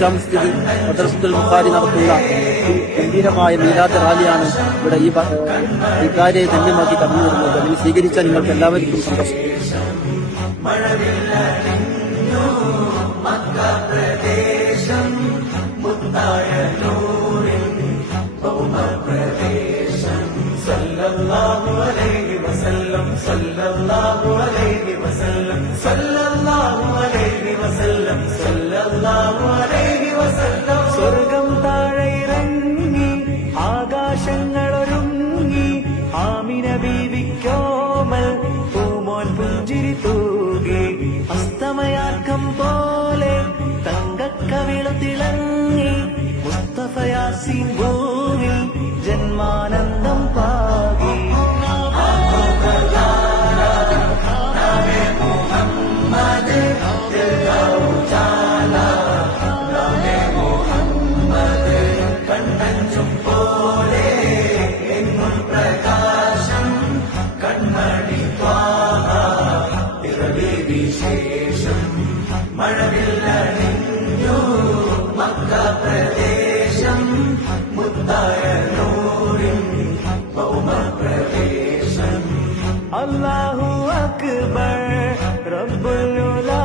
ഷാ മസ്ജിദ് മദ്രസത്തുൽ ബുഖാരി നടത്തുന്ന ഗംഭീരമായ മീലാദ് റാലിയാണ് ഇവിടെ ഈ കാര്യം ധന്യമാക്കി കടന്നു വരുന്നത്. അതിന് സ്വീകരിച്ച നിങ്ങൾക്ക് എല്ലാവർക്കും സന്തോഷം. സല്ലല്ലാഹു അലൈഹി വസല്ലം സല്ലല്ലാഹു അലൈഹി വസല്ലം സല്ലല്ലാഹു അലൈഹി വസല്ലം സല്ലല്ലാഹു അലൈഹി വസല്ലം. സ്വർഗം താഴെ ഇറങ്ങി ആകാശങ്ങളൊരുങ്ങി ആമിന ബീവിക്കോമൽ പൂമോൻ പുഞ്ചിരി തൂകി അസ്തമയാക്കം പോലെ തങ്കക്കവിള തിളങ്ങി മുസ്തഫ യാസീൻ ഭൂവിൽ ജന്മാനന്ദം പാകി. കണ്ണഞ്ചും പോലെ എങ്ങും പ്രകാശം കൺമണി ത്വാഹ പിറവി വിശേഷം മഴവില്ലണിഞ്ഞു മക്ക പ്രദേശം മുത്തായ നൂറിൻ ഭൗമ പ്രവേശം. അല്ലാഹു അക്ബർ റബ്ബുൽ ഉലാ